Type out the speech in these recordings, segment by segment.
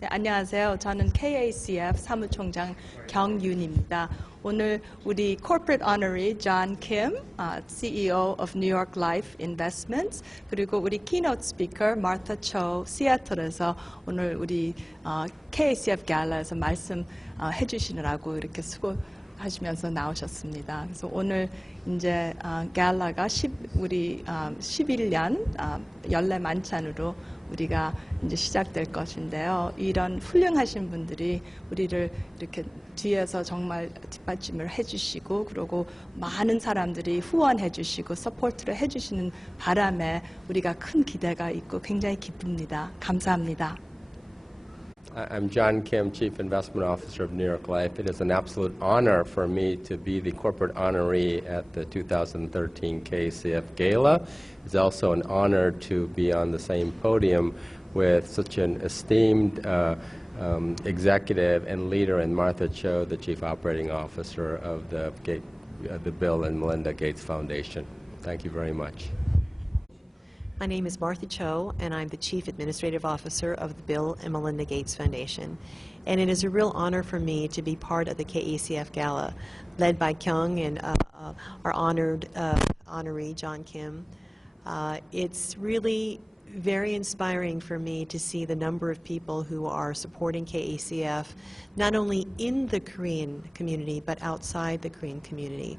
네, 안녕하세요. 저는 KACF 사무총장 경윤입니다. 오늘 우리 Corporate Honoree John Kim, CEO of New York Life Investments, 그리고 우리 Keynote Speaker Martha Cho, 시애틀에서 오늘 우리 KACF 갈라에서 말씀해 주시느라고 이렇게 수고하시면서 나오셨습니다. 그래서 오늘 이제 갈라가 우리 11년 연례 만찬으로 우리가 이제 시작될 것인데요. 이런 훌륭하신 분들이 우리를 이렇게 뒤에서 정말 뒷받침을 해주시고, 그리고 많은 사람들이 후원해 주시고 서포트를 해주시는 바람에 우리가 큰 기대가 있고 굉장히 기쁩니다. 감사합니다. I'm John Kim, Chief Investment Officer of New York Life. It is an absolute honor for me to be the corporate honoree at the 2013 KCF Gala. It's also an honor to be on the same podium with such an esteemed executive and leader in Martha Cho, the Chief Operating Officer of the Bill and Melinda Gates Foundation. Thank you very much. My name is Martha Cho, and I'm the Chief Administrative Officer of the Bill and Melinda Gates Foundation. And it is a real honor for me to be part of the KACF Gala, led by Kyung and our honored honoree, John Kim. It's really very inspiring for me to see the number of people who are supporting KACF, not only in the Korean community, but outside the Korean community.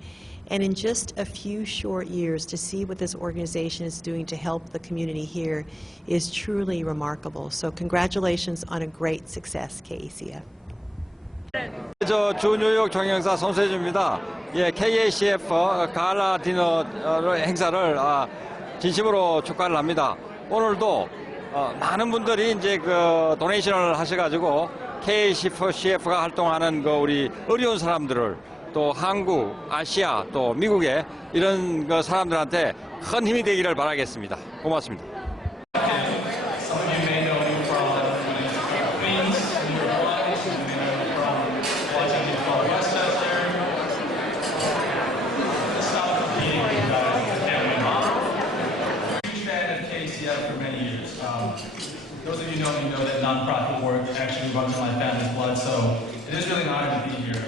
And in just a few short years, to see what this organization is doing to help the community here is truly remarkable. So congratulations on a great success, KACF. 저 주 뉴욕 경영사 손세주입니다. 예, KACF 갈라 디너 행사를 진심으로 축하를 합니다. 오늘도 많은 분들이 이제 그 도네이션을 하셔가지고 KACF가 활동하는 그 우리 어려운 사람들을 또 한국, 아시아, 또 미국의 이런 그 사람들한테 큰 힘이 되기를 바라겠습니다. 고맙습니다. Those of you know me know that nonprofit work actually runs in my family's blood, so it is really an honor to be here.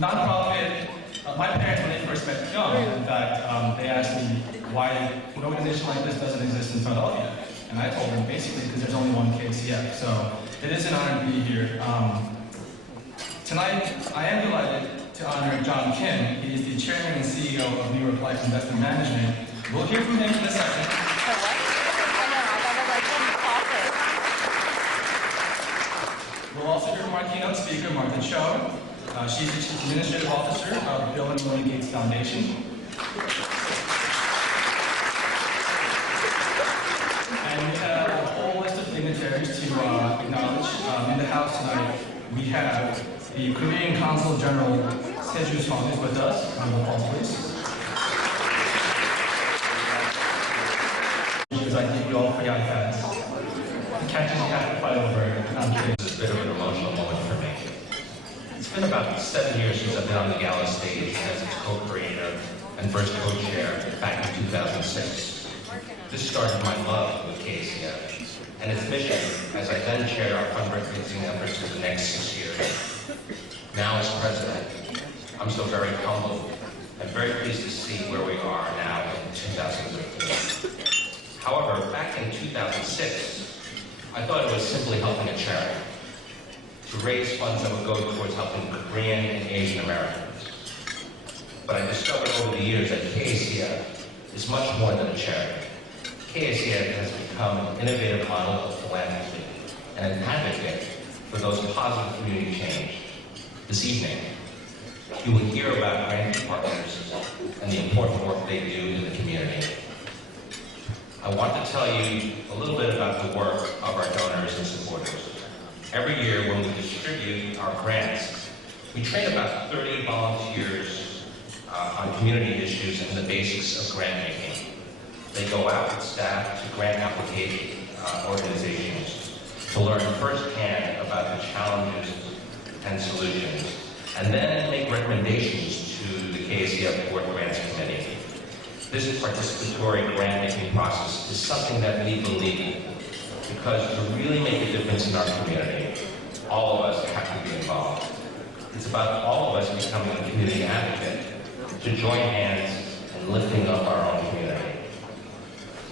Nonprofit, my parents, when they first met Young, in fact, they asked me why an organization like this doesn't exist in Philadelphia. And I told them basically because there's only one KCF, so it is an honor to be here. Tonight, I am delighted to honor John Kim. He is the chairman and CEO of New York Life Investment Management. We'll hear from him in a second. We'll also hear from our keynote speaker, Martha Cho. She's the Chief Administrative Officer of the Bill and Melinda Gates Foundation. And we have a whole list of dignitaries to acknowledge. In the House tonight, we have the Korean Consul General Seju Song is with us. Round of applause, please. Because I think we all forgot that. The catch is half the fight over. This is a bit of an emotional moment for me. It's been about 7 years since I've been on the gala stage as its co-creator and first co-chair back in 2006. This started my love with KACF and its mission as I then chaired our fundraising efforts for the next 6 years. Now as president, I'm so very humbled and very pleased to see where we are now in 2013. However, back in 2006, I thought it was simply helping a charity to raise funds that would go towards helping Korean and Asian Americans. But I discovered over the years that KACF is much more than a charity. KACF has become an innovative model of philanthropy and an advocate for those positive community change. This evening, you will hear about grantee partners and the important work they do in the community. I want to tell you a little bit about the work of our donors and supporters. Every year when we distribute our grants, we train about 30 volunteers on community issues and the basics of grant making. They go out with staff to grant application organizations to learn firsthand about the challenges and solutions, and then make recommendations to the KACF Board Grants Committee. This participatory grant-making process is something that we believe, because to really make a difference in our community, all of us have to be involved. It's about all of us becoming a community advocate, to join hands in lifting up our own community.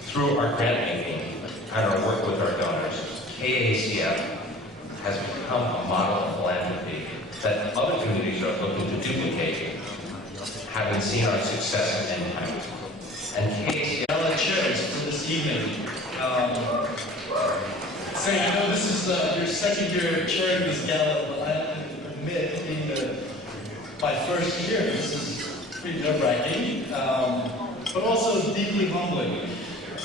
Through our grant-making and our work with our donors, KACF has become a model of philanthropy that other communities are looking to duplicate, having seen our success and impact. And KACF chairs for this evening. Saying, I know this is your second year chairing this gala, but I admit, being my first year, this is pretty nerve-wracking, but also deeply humbling.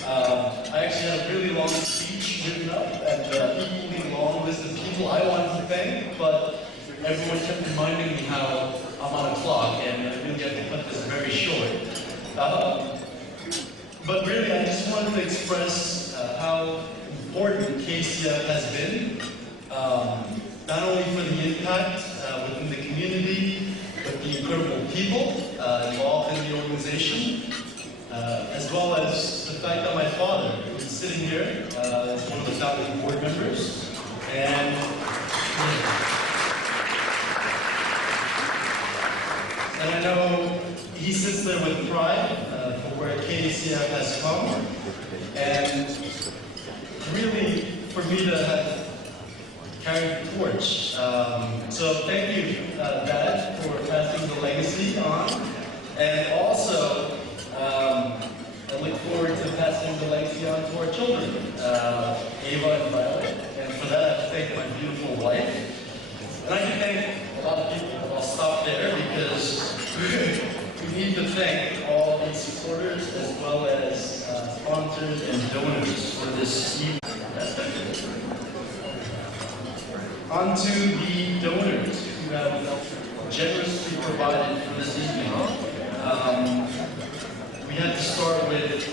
I actually had a really long speech written up and equally long list of people I wanted to thank, but everyone kept reminding me how I'm on a clock and I really have to cut this very short. But really, I just wanted to express how important KCF has been, not only for the impact within the community, but the incredible people involved in the organization, as well as the fact that my father, who's sitting here, is one of the founding board members, and I know he sits there with pride for where KACF has come, and really for me to have carried the torch. So thank you, Dad, for passing the legacy on, and also I look forward to passing the legacy on to our children, Ava and Violet, and for that I have to thank my beautiful wife. And I can thank a lot of people. I'll stop there because we need to thank all the supporters as well as sponsors and donors for this evening. On to the donors who have generously provided for this evening. We had to start with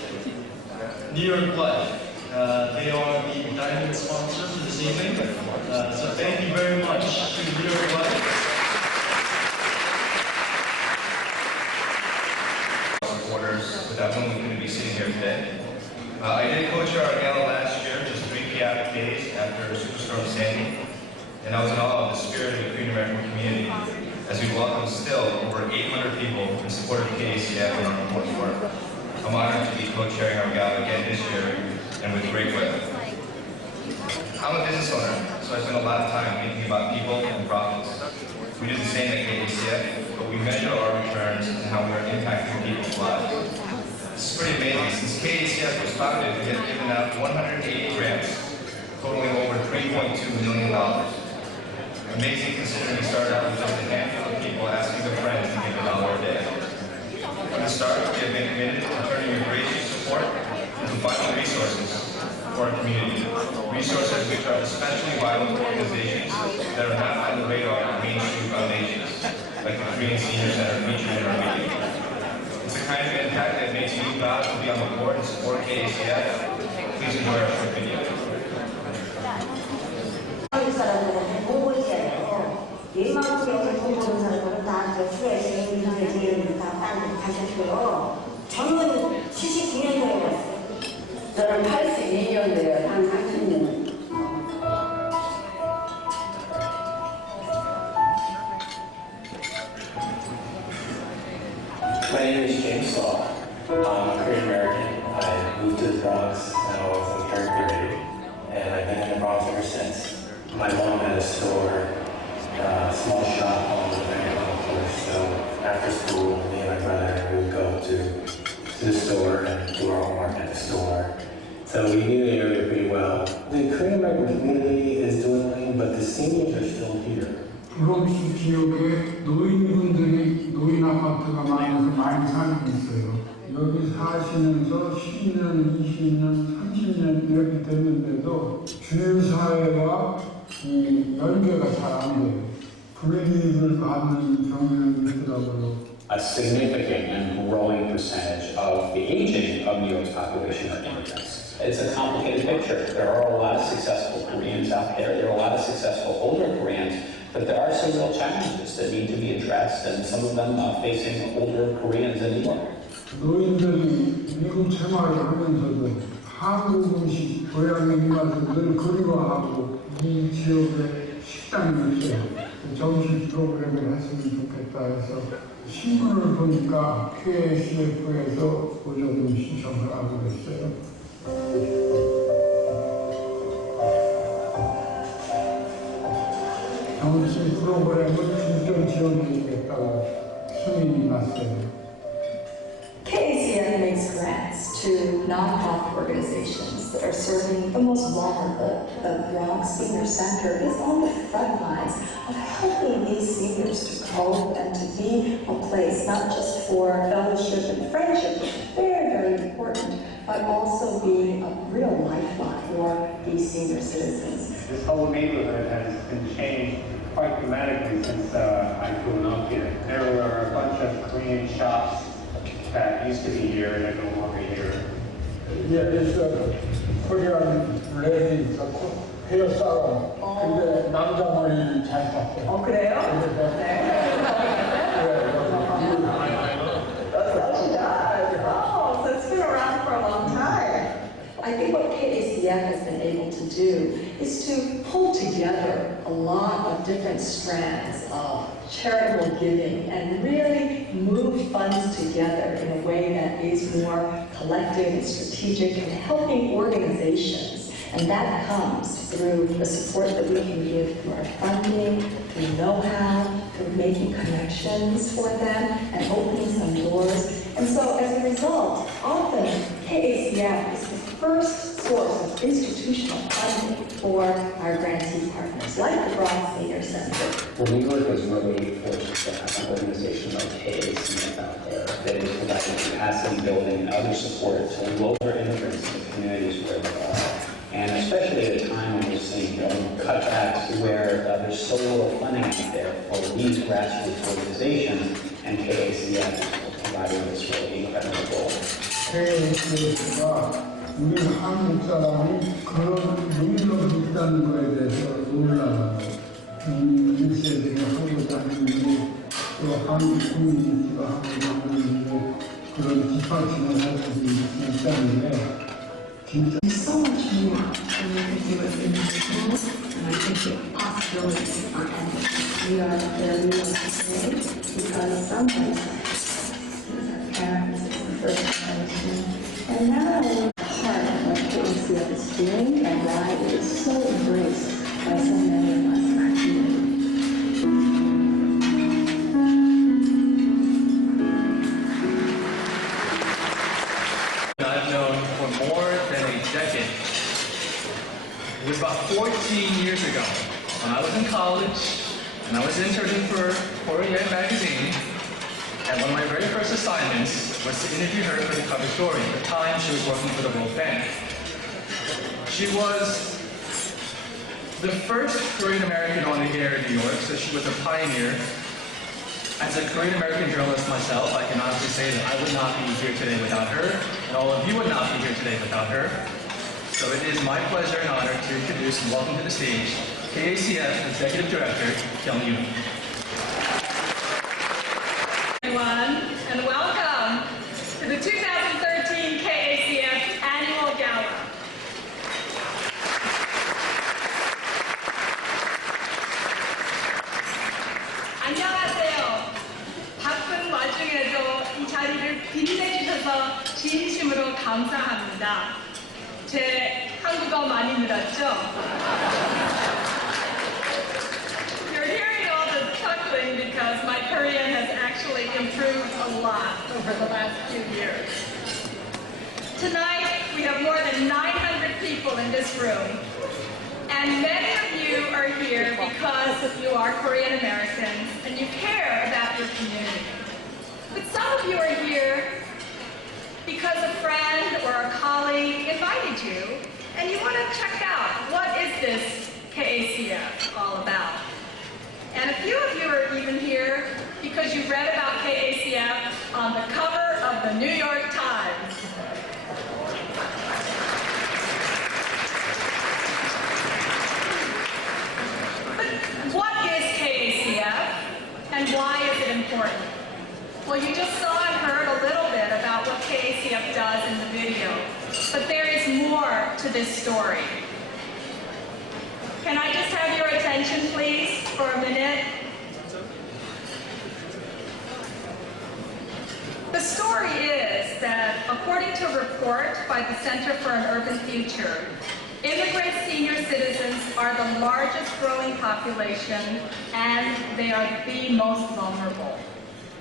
New York Life. They are the diamond sponsor for this evening. So thank you very much to New York Life. Without whom we couldn't be sitting here today. I did co-chair our gala last year, just 3 chaotic days after Superstorm Sandy, and I was in awe of the spirit of the Korean American community as we welcomed still over 800 people in support of KACF and our important work. I'm honored to be co-chairing our gala again this year, and with great weather. I'm a business owner, so I spend a lot of time thinking about people and profits. We do the same at KACF, but we measure our returns and how we are impacting people's lives. It's pretty amazing. Since KACF was founded, we have given out 180 grants, totaling over $3.2 million. Amazing considering we started out with just a handful of people asking their friends to give $1 a day. From the start, we have been committed to turning your gracious support into vital resources for our community. Resources which are especially vital to organizations that are not on the radar of mainstream foundations, like the Korean Senior Center featured in our meeting. It's the kind of impact that makes me proud to be on the board and support KACF. Please enjoy our short video. 저는 79년도에 왔어요. 저는 82년도에 한 30년. My name is James Saul. I'm Korean American. I moved to the Bronx when I was in 3rd grade, and I've been in the Bronx ever since. My mom had a store, small shop on the American floor, so after school, me and my brother would go to the store and do our homework at the store. So we knew the area pretty well. The Korean American community is dwindling, but the seniors are still here. 브롱스 지역에 노인분들이 노인 아파트가 많아서 많이 살고 있어요. 여기 사시면서 10년, 20년, 30년 이렇게 됐는데도 주요 사회와 이 연계가 잘 안 돼요. 불이익을 받는 경향이 있더라고요. A significant and growing percentage of the aging of New York's population are immigrants. It's a complicated picture. There are a lot of successful Koreans out there. There are a lot of successful older Koreans, but there are some real challenges that need to be addressed, and some of them facing older Koreans in New York. 노인들이 미국 생활을 하면서도 한국 음식, 고향의 입맛을 늘 그리워하고 이 지역에 식당이 있어요. 점심 프로그램을 했으면 좋겠다 해서 신문을 보니까 KCF에서 보조금 신청을 하고 있어요. 점심 프로그램을 중점 지원해주겠다고 승인이 났어요. KACF makes grants to nonprofit organizations that are serving the most vulnerable. The Bronx Senior Center is on the front lines of helping these seniors to cope and to be a place not just for fellowship and friendship, which is very, very important, but also being a real lifeline for these senior citizens. This whole neighborhood has been changed quite dramatically since I've grown up here. There were a bunch of Korean shops that used to be here and are no longer here. Yeah, there's a Korean lady, hair salon. 근데 남자 머리를 잘 깎아요. 그래요? 네. Oh, she does. Oh, so it's been around for a long time. I think what KACF has been able to do is to pull together a lot of different strands of charitable giving and really move funds together in a way that is more collective and strategic and helping organizations. And that comes through the support that we can give through our funding, through know-how, through making connections for them and opening some doors. And so as a result, often KACF is the first source of institutional funding for our grantee partners, like the Bronx Senior Center. Well, New York is really fortunate to have an organization like KACF out there that is providing capacity building and other support to lower immigrants in the communities where they are. And especially at a time when we're seeing cutbacks where there's so little funding out there for these grassroots organizations, and KACF is providing this really incredible role. KACF가 우리 한국 사람이 그런 능력이 있다는 거에 대해서 놀라요. 1세들이 하고 다니는데 또 한국 커뮤니티가 하고 다니는데 그런 뒷받침을 할 수 있다는 게 진짜. There's so much more than we can do as individuals, and I think the possibilities are endless. We are where we are today because somebody our parents, the first generation, and now we're part of what KACF is doing and why it is so embraced by so many of us in our community. I've known for more than a decade. It was about 14 years ago when I was in college and I was interning for Korea magazine, and one of my very first assignments was to interview her for the cover story. At the time, she was working for the World Bank. She was the first Korean American on the air in New York, so she was a pioneer. As a Korean American journalist myself, I can honestly say that I would not be here today without her, and all of you would not be here today without her. So it is my pleasure and honor to introduce and welcome to the stage KACF Executive Director, Kyung-Yoon. Everyone, and welcome to the 2013 KACF Annual Gala. 안녕하세요. 바쁜 와중에도 이 자리를 빛내주셔서 진심으로 감사합니다. 제 한국어 많이 늘었죠? You're hearing all the chuckling because my Korean has actually improved a lot over the last few years. Tonight, we have more than 900 people in this room. And many of you are here because you are Korean Americans and you care about your community. But some of you are here because a friend or a colleague invited you and you want to check out what is this KACF all about. And a few of you are even here because you read about KACF on the cover of the New York Times. What is KACF and why is it important? Well, you just saw and heard a little bit about this story. Can I just have your attention, please, for a minute? The story is that, according to a report by the Center for an Urban Future, immigrant senior citizens are the largest growing population, and they are the most vulnerable.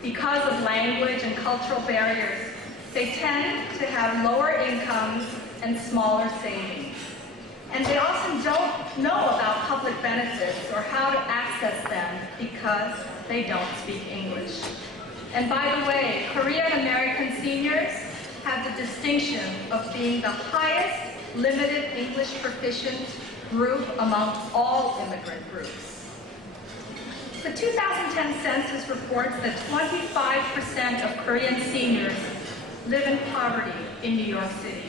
Because of language and cultural barriers, they tend to have lower incomes and smaller savings. And they often don't know about public benefits or how to access them because they don't speak English. And by the way, Korean American seniors have the distinction of being the highest limited English proficient group among all immigrant groups. The 2010 census reports that 25% of Korean seniors live in poverty in New York City.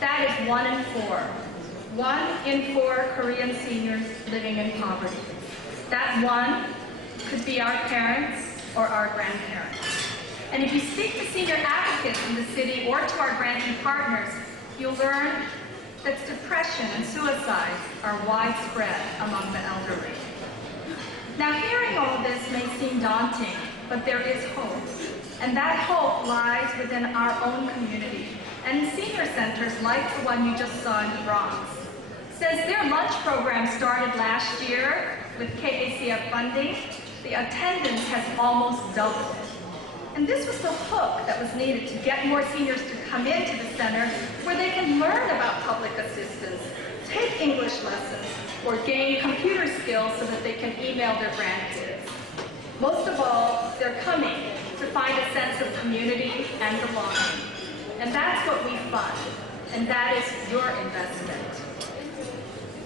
That is 1 in 4. 1 in 4 Korean seniors living in poverty. That one could be our parents or our grandparents. And if you speak to senior advocates in the city or to our granting partners, you'll learn that depression and suicides are widespread among the elderly. Now, hearing all of this may seem daunting, but there is hope. And that hope lies within our own community and in senior centers like the one you just saw in the Bronx. Since their lunch program started last year with KACF funding, the attendance has almost doubled. And this was the hook that was needed to get more seniors to come into the center where they can learn about public assistance, take English lessons, or gain computer skills so that they can email their grandkids. Most of all, they're coming to find a sense of community and belonging. And that's what we fund, and that is your investment.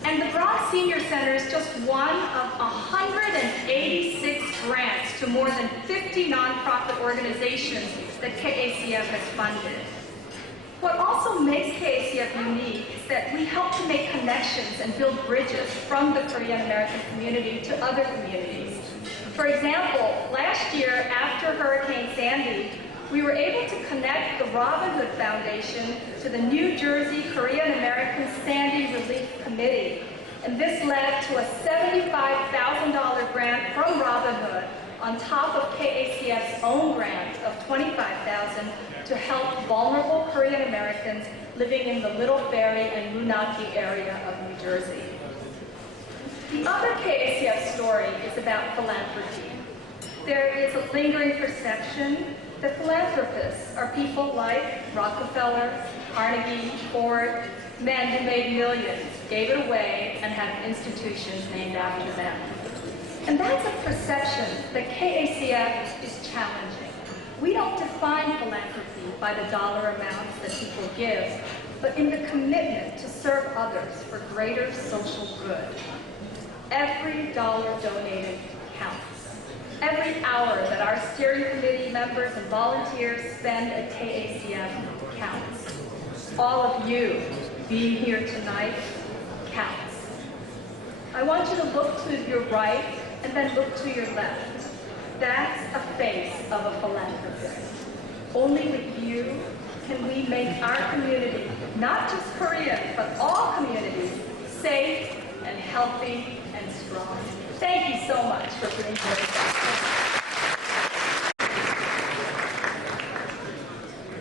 And the Bronx Senior Center is just one of 186 grants to more than 50 nonprofit organizations that KACF has funded. What also makes KACF unique is that we help to make connections and build bridges from the Korean American community to other communities. For example, last year after Hurricane Sandy, we were able to connect the Robin Hood Foundation to the New Jersey Korean American Sandy Relief Committee. And this led to a $75,000 grant from Robin Hood on top of KACF's own grant of $25,000 to help vulnerable Korean Americans living in the Little Ferry and Lunaki area of New Jersey. The other KACF story is about philanthropy. There is a lingering perception that philanthropists are people like Rockefeller, Carnegie, Ford, men who made millions, gave it away, and have institutions named after them. And that's a perception that KACF is challenging. We don't define philanthropy by the dollar amounts that people give, but in the commitment to serve others for greater social good. Every dollar donated counts. Every hour that our steering committee members and volunteers spend at KACF counts. All of you being here tonight counts. I want you to look to your right and then look to your left. That's a face of a philanthropist. Only with you can we make our community, not just Korean, but all communities, safe and healthy and strong. Thank you so much for being here.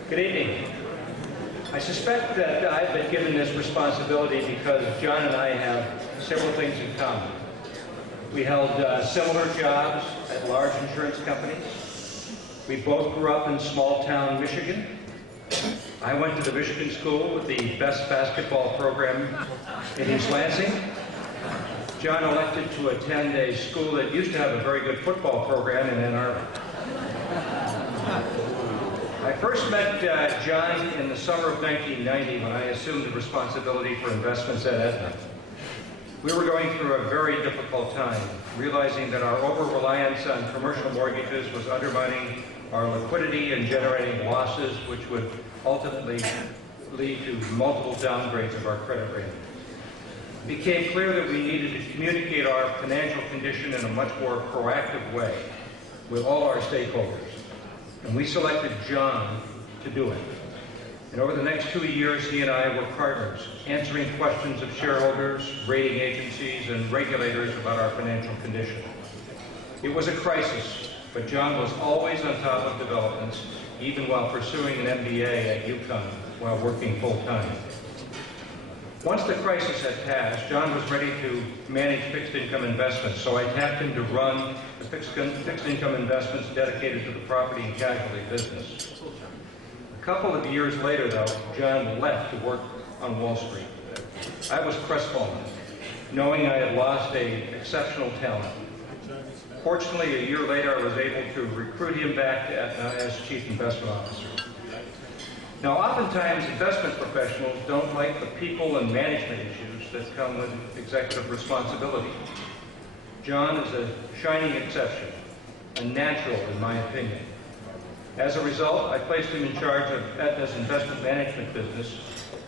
Good evening. I suspect that I've been given this responsibility because John and I have several things in common. We held similar jobs at large insurance companies. We both grew up in small-town Michigan. I went to the Michigan school with the best basketball program in East Lansing. John elected to attend a school that used to have a very good football program in Ann Arbor. I first met John in the summer of 1990 when I assumed the responsibility for investments at Aetna. We were going through a very difficult time, realizing that our over-reliance on commercial mortgages was undermining our liquidity and generating losses which would ultimately lead to multiple downgrades of our credit rating. It became clear that we needed to communicate our financial condition in a much more proactive way with all our stakeholders. And we selected John to do it. And over the next 2 years, he and I were partners, answering questions of shareholders, rating agencies, and regulators about our financial condition. It was a crisis, but John was always on top of developments, even while pursuing an MBA at UConn while working full-time. Once the crisis had passed, John was ready to manage fixed income investments, so I tapped him to run the fixed income investments dedicated to the property and casualty business. A couple of years later, though, John left to work on Wall Street. I was crestfallen, knowing I had lost an exceptional talent. Fortunately, a year later, I was able to recruit him back to Aetna as Chief Investment Officer. Now, oftentimes, investment professionals don't like the people and management issues that come with executive responsibility. John is a shining exception, a natural, in my opinion. As a result, I placed him in charge of Aetna's investment management business.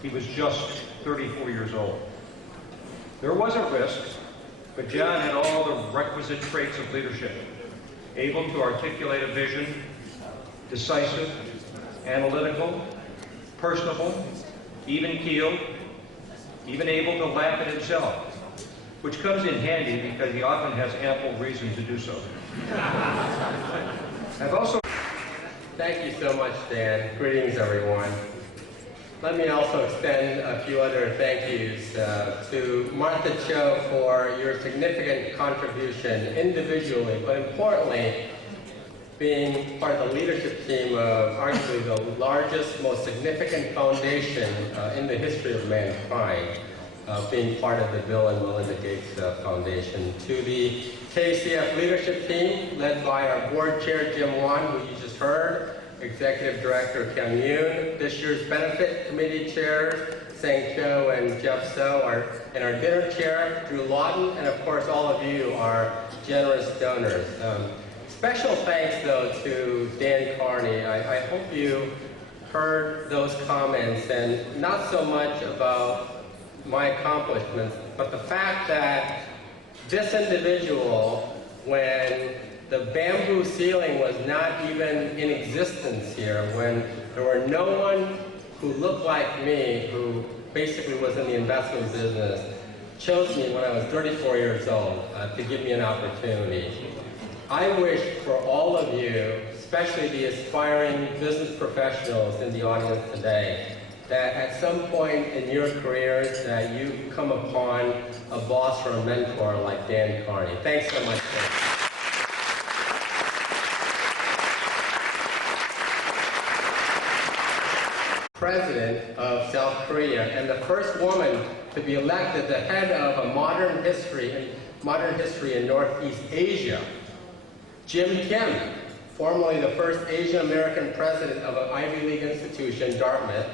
He was just 34 years old. There was a risk, but John had all the requisite traits of leadership, able to articulate a vision, decisive, analytical, personable, even-keeled, even able to laugh at himself, which comes in handy because he often has ample reason to do so. I've also... Thank you so much, Dan. Greetings, everyone. Let me also extend a few other thank yous to Martha Cho for your significant contribution individually, but importantly, being part of the leadership team of arguably the largest, most significant foundation in the history of mankind, being part of the Bill and Melinda Gates Foundation. To the KCF leadership team, led by our board chair, Jim Wan, who you just heard, Executive Director Kyung Yoon, this year's benefit committee chairs, Sang Cho and Jeff So, and our dinner chair, Drew Lawton, and of course all of you, our generous donors. Special thanks, though, to Dan Carney. I hope you heard those comments, and not so much about my accomplishments, but the fact that this individual, when the bamboo ceiling was not even in existence here, when there were no one who looked like me, who basically was in the investment business, chose me when I was 34 years old to give me an opportunity. I wish for all of you, especially the aspiring business professionals in the audience today, that at some point in your careers that you come upon a boss or a mentor like Dan Carney. Thanks so much, Dan. President of South Korea and the first woman to be elected the head of a modern history in Northeast Asia. Jim Kim, formerly the first Asian American president of an Ivy League institution, Dartmouth,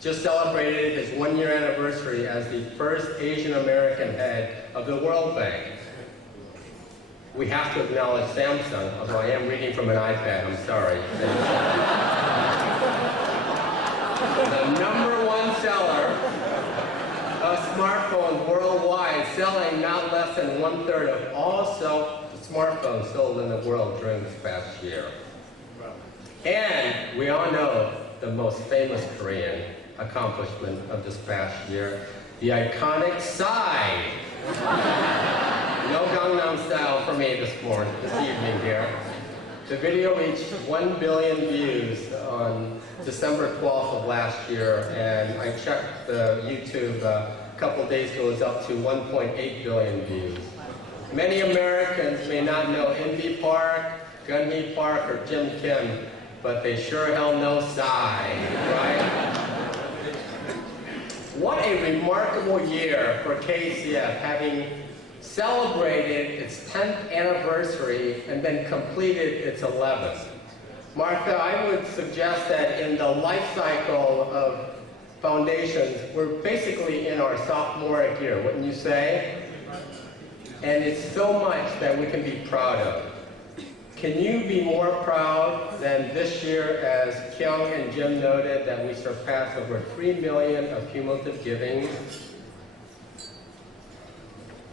just celebrated his 1-year anniversary as the first Asian American head of the World Bank. We have to acknowledge Samsung, although I am reading from an iPad, I'm sorry. The #1 seller of smartphones worldwide, selling not less than 1/3 of all smartphones sold in the world during this past year. And we all know the most famous Korean accomplishment of this past year, the iconic Psy. No Gangnam Style for me this evening here. The video reached 1 billion views on December 12th of last year, and I checked YouTube a couple days ago, it was up to 1.8 billion views. Many Americans may not know Indy Park, Gunhee Park, or Jim Kim, but they sure hell know Psy, right? What a remarkable year for KCF, having celebrated its 10th anniversary and then completed its 11th. Martha, I would suggest that in the life cycle of foundations, we're basically in our sophomoric year, wouldn't you say? And it's so much that we can be proud of. Can you be more proud than this year, as Kyung and Jim noted, that we surpassed over 3 million of cumulative giving?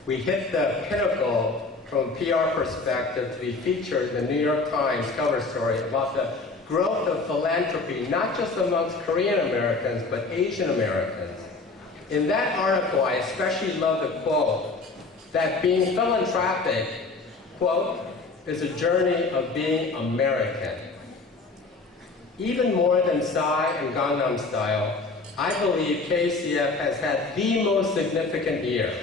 We hit the pinnacle from a PR perspective to be featured in the New York Times cover story about the growth of philanthropy, not just amongst Korean Americans, but Asian Americans. In that article, I especially love the quote that being philanthropic, quote, is a journey of being American. Even more than Psy and Gangnam Style, I believe KCF has had the most significant year.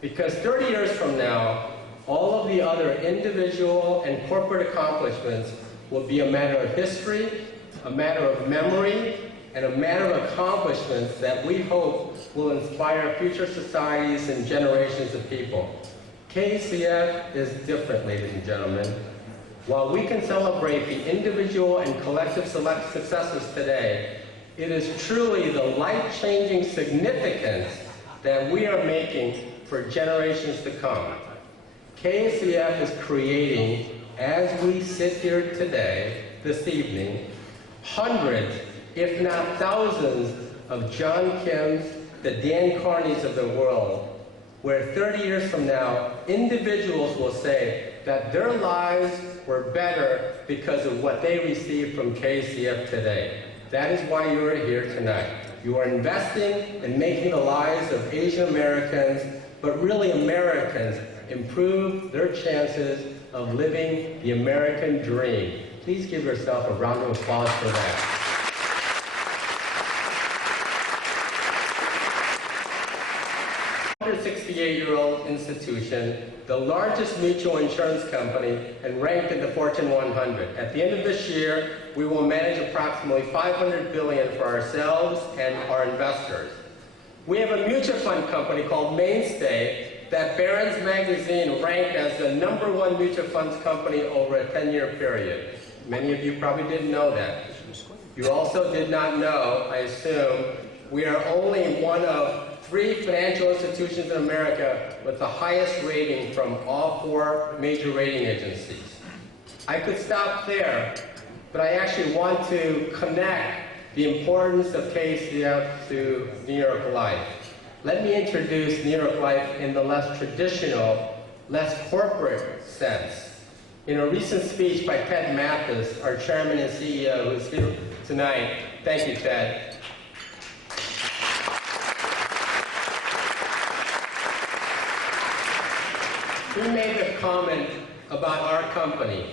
Because 30 years from now, all of the other individual and corporate accomplishments will be a matter of history, a matter of memory, and a matter of accomplishments that we hope will inspire future societies and generations of people. KCF is different, ladies and gentlemen. While we can celebrate the individual and collective successes today, it is truly the life-changing significance that we are making for generations to come. KCF is creating, as we sit here today, this evening, hundreds, if not thousands, of John Kims, the Dan Carneys of the world, where 30 years from now, individuals will say that their lives were better because of what they received from KCF today. That is why you are here tonight. You are investing in making the lives of Asian Americans, but really Americans, improve their chances of living the American dream. Please give yourself a round of applause for that. 168-year-old institution, the largest mutual insurance company, and ranked in the Fortune 100. At the end of this year, we will manage approximately $500 billion for ourselves and our investors. We have a mutual fund company called Mainstay that Barron's Magazine ranked as the #1 mutual funds company over a 10-year period. Many of you probably didn't know that. You also did not know, I assume, we are only one of 3 financial institutions in America with the highest rating from all 4 major rating agencies. I could stop there, but I actually want to connect the importance of KCF to New York Life. Let me introduce New York Life in the less traditional, less corporate sense. In a recent speech by Ted Mathis, our chairman and CEO, who is here tonight, thank you, Ted. He made a comment about our company.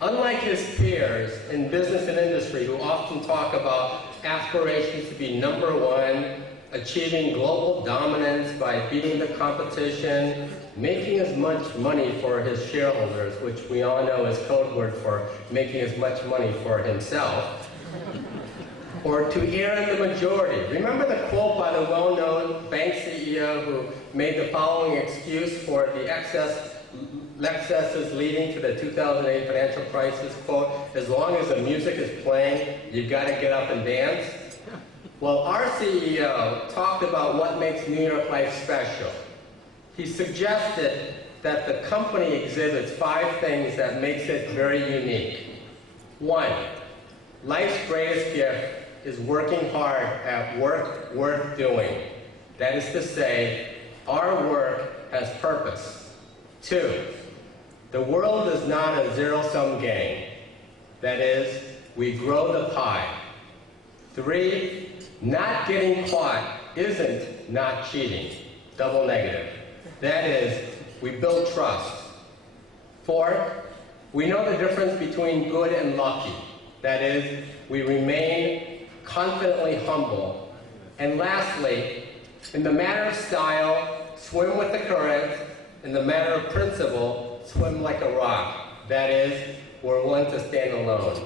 Unlike his peers in business and industry who often talk about aspirations to be #1, achieving global dominance by beating the competition, making as much money for his shareholders, which we all know is code word for making as much money for himself, or to err in the majority. Remember the quote by the well-known bank CEO who made the following excuse for the excesses leading to the 2008 financial crisis, quote, "As long as the music is playing, you've got to get up and dance." Well, our CEO talked about what makes New York Life special. He suggested that the company exhibits 5 things that makes it very unique. 1, life's greatest gift is working hard at work worth doing. That is to say, our work has purpose. 2, the world is not a zero-sum game. That is, we grow the pie. 3, not getting caught isn't not cheating. Double negative. That is, we build trust. 4, we know the difference between good and lucky. That is, we remain confidently humble. And lastly, in the matter of style, swim with the current. In the matter of principle, swim like a rock. That is, we're willing to stand alone.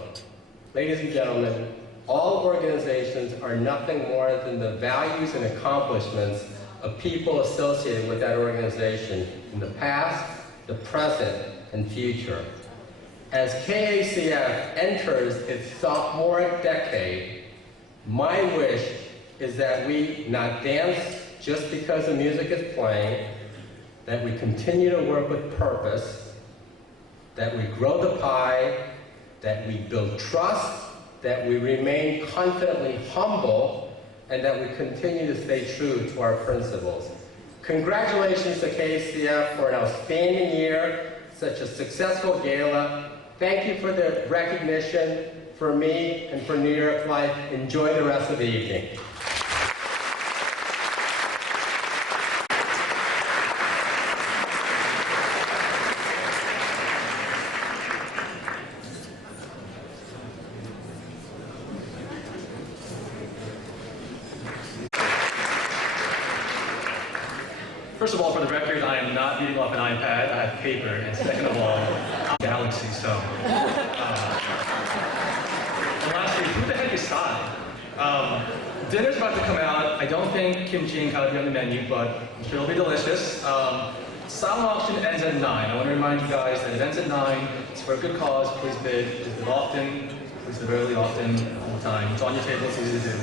Ladies and gentlemen, all organizations are nothing more than the values and accomplishments of people associated with that organization in the past, the present, and future. As KACF enters its sophomore decade, my wish is that we not dance just because the music is playing, that we continue to work with purpose, that we grow the pie, that we build trust, that we remain confidently humble, and that we continue to stay true to our principles. Congratulations to KCF for an outstanding year, such a successful gala, Thank you for the recognition for me and for New York Life. Enjoy the rest of the evening. First of all, for the record, I am not reading off an iPad. I have paper. And second of all, I'm Galaxy, so. And lastly, who the heck is Sai? Dinner's about to come out. I don't think kimchi and kalbi on the menu, but I'm sure it'll be delicious. Silent auction ends at 9. I want to remind you guys that it ends at 9. It's for a good cause. Please bid. Please bid often. Please bid early, often, all the time. It's on your table. It's easy to do.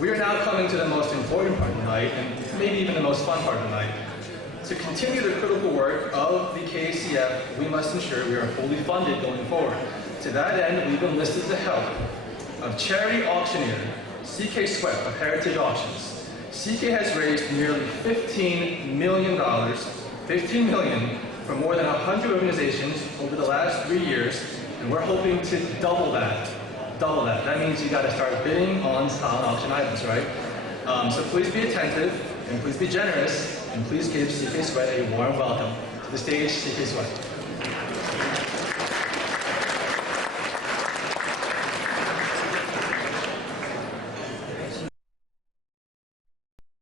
We are now coming to the most important part of the night, and maybe even the most fun part of the night. To continue the critical work of the KACF, we must ensure we are fully funded going forward. To that end, we've enlisted the help of charity auctioneer CK Sweat of Heritage Auctions. CK has raised nearly $15 million, $15 million for more than 100 organizations over the last 3 years, and we're hoping to double that. That means you got to start bidding on silent auction items, right? So please be attentive, and please be generous, and please give CK Sweat a warm welcome. To the stage, CK Sweat.